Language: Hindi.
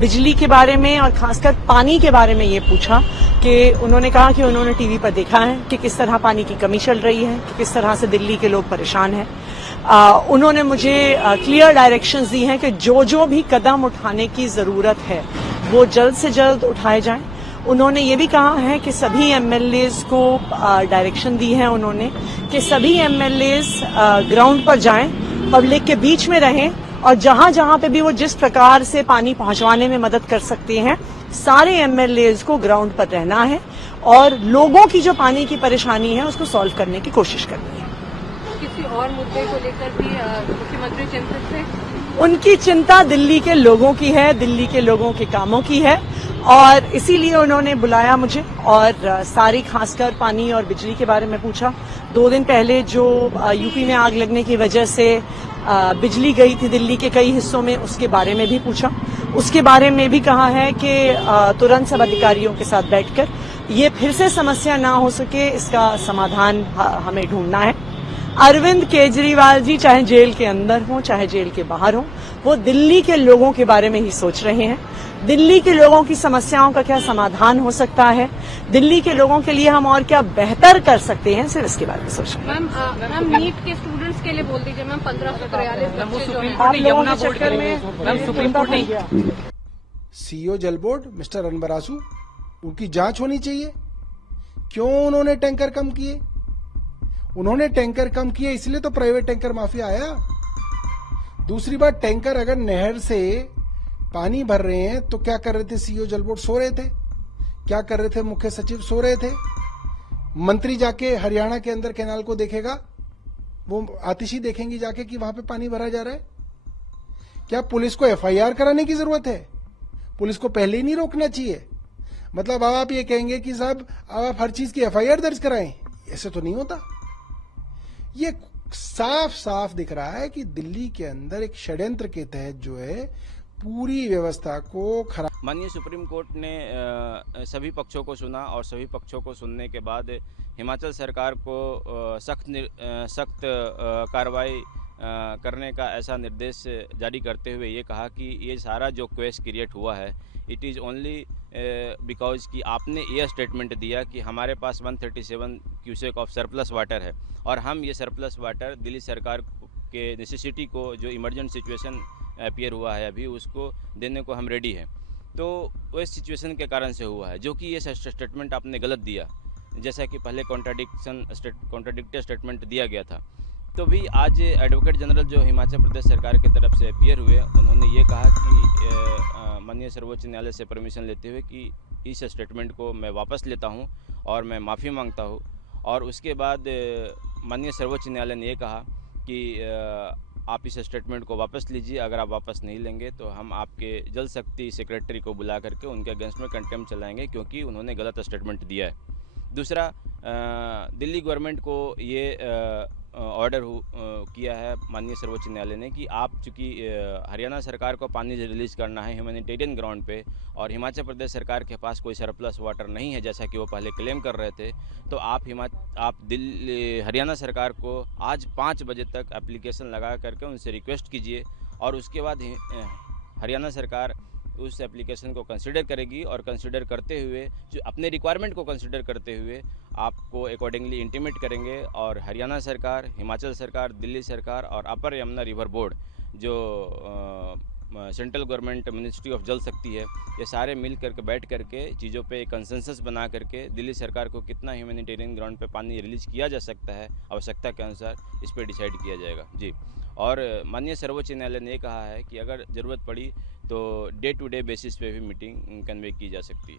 बिजली के बारे में और खासकर पानी के बारे में ये पूछा कि उन्होंने कहा कि उन्होंने टीवी पर देखा है कि किस तरह पानी की कमी चल रही है, कि किस तरह से दिल्ली के लोग परेशान हैं। उन्होंने मुझे क्लियर डायरेक्शंस दी हैं कि जो जो भी कदम उठाने की जरूरत है वो जल्द से जल्द उठाए जाएं। उन्होंने ये भी कहा है कि सभी एमएलएज को डायरेक्शन दी है उन्होंने कि सभी एमएलएज ग्राउंड पर जाएं, पब्लिक के बीच में रहें और जहां जहां पे भी वो जिस प्रकार से पानी पहुंचवाने में मदद कर सकते हैं, सारे एमएलएज को ग्राउंड पर रहना है और लोगों की जो पानी की परेशानी है उसको सॉल्व करने की कोशिश करनी है। किसी और मुद्दे को लेकर भी मुख्यमंत्री चिंतित थे? उनकी चिंता दिल्ली के लोगों की है, दिल्ली के लोगों के कामों की है और इसीलिए उन्होंने बुलाया मुझे और सारी खासकर पानी और बिजली के बारे में पूछा। 2 दिन पहले जो यूपी में आग लगने की वजह से बिजली गई थी दिल्ली के कई हिस्सों में, उसके बारे में भी पूछा। उसके बारे में भी कहा है कि तुरंत सब अधिकारियों के साथ बैठकर ये फिर से समस्या ना हो सके, इसका समाधान हमें ढूंढना है। अरविंद केजरीवाल जी चाहे जेल के अंदर हों चाहे जेल के बाहर हों, वो दिल्ली के लोगों के बारे में ही सोच रहे हैं। दिल्ली के लोगों की समस्याओं का क्या समाधान हो सकता है, दिल्ली के लोगों के लिए हम और क्या बेहतर कर सकते हैं, सिर्फ इसके बारे में सोच रहे हैं। मैम नीट के स्टूडेंट्स के लिए बोल दीजिए मैम, 1543 बच्चे जो हैं आप लोगों के चक्कर में सुप्रीम कोर्ट नहीं गया। सीईओ जल बोर्ड मिस्टर अनवर आसू, उनकी जांच होनी चाहिए। क्यों उन्होंने टैंकर कम किए? उन्होंने टैंकर कम किए इसलिए तो प्राइवेट टैंकर माफिया आया। दूसरी बात, टैंकर अगर नहर से पानी भर रहे हैं तो क्या कर रहे थे सीईओ जल बोर्ड? सो रहे थे। क्या कर रहे थे मुख्य सचिव? सो रहे थे। मंत्री जाके हरियाणा के अंदर कैनाल को देखेगा, वो आतिशी देखेंगी जाके कि वहां पे पानी भरा जा रहा है। क्या पुलिस को एफआईआर कराने की जरूरत है? पुलिस को पहले ही नहीं रोकना चाहिए? मतलब अब आप ये कहेंगे कि साहब अब आप हर चीज की एफआईआर दर्ज कराएं, ऐसे तो नहीं होता। ये साफ साफ दिख रहा है कि दिल्ली के अंदर एक षड्यंत्र के तहत जो है पूरी व्यवस्था को खराब। माननीय सुप्रीम कोर्ट ने सभी पक्षों को सुना और सभी पक्षों को सुनने के बाद हिमाचल सरकार को सख्त कार्रवाई करने का ऐसा निर्देश जारी करते हुए ये कहा कि ये सारा जो क्वेश क्रिएट हुआ है इट इज़ ओनली बिकॉज कि आपने ये स्टेटमेंट दिया कि हमारे पास 137 क्यूसेक ऑफ सरप्लस वाटर है और हम ये सरप्लस वाटर दिल्ली सरकार के नेसेसिटी को, जो इमरजेंट सिचुएशन अपीयर हुआ है अभी, उसको देने को हम रेडी हैं। तो वो इस सिचुएशन के कारण से हुआ है, जो कि ये स्टेटमेंट आपने गलत दिया, जैसा कि पहले कॉन्ट्राडिक्टरी स्टेटमेंट दिया गया था। तो भी आज एडवोकेट जनरल जो हिमाचल प्रदेश सरकार की तरफ से अपीयर हुए, उन्होंने ये कहा कि माननीय सर्वोच्च न्यायालय से परमिशन लेते हुए कि इस स्टेटमेंट को मैं वापस लेता हूँ और मैं माफ़ी मांगता हूँ। और उसके बाद माननीय सर्वोच्च न्यायालय ने ये कहा कि आप इस स्टेटमेंट को वापस लीजिए, अगर आप वापस नहीं लेंगे तो हम आपके जल शक्ति सेक्रेटरी को बुला करके उनके अगेंस्ट में कंटेम्प्ट चलाएंगे, क्योंकि उन्होंने गलत स्टेटमेंट दिया है। दूसरा, दिल्ली गवर्नमेंट को ये ऑर्डर किया है माननीय सर्वोच्च न्यायालय ने कि आप चूँकि हरियाणा सरकार को पानी रिलीज करना है ह्यूमैनिटेरियन ग्राउंड पे और हिमाचल प्रदेश सरकार के पास कोई सरप्लस वाटर नहीं है जैसा कि वो पहले क्लेम कर रहे थे, तो आप दिल्ली हरियाणा सरकार को आज 5 बजे तक एप्लीकेशन लगा करके उनसे रिक्वेस्ट कीजिए और उसके बाद हरियाणा सरकार उस एप्लीकेशन को कंसिडर करेगी और कंसिडर करते हुए जो अपने रिक्वायरमेंट को कंसिडर करते हुए आपको अकॉर्डिंगली इंटीमेट करेंगे। और हरियाणा सरकार, हिमाचल सरकार, दिल्ली सरकार और अपर यमुना रिवर बोर्ड जो सेंट्रल गवर्नमेंट मिनिस्ट्री ऑफ जल शक्ति है, ये सारे मिल करके बैठ करके चीज़ों पे एक कंसेंसस बना करके दिल्ली सरकार को कितना ह्यूमैनिटेरियन ग्राउंड पे पानी रिलीज किया जा सकता है आवश्यकता के अनुसार, इस पर डिसाइड किया जाएगा जी। और माननीय सर्वोच्च न्यायालय ने कहा है कि अगर ज़रूरत पड़ी तो डे टू डे बेसिस पे भी मीटिंग कन्वे की जा सकती है।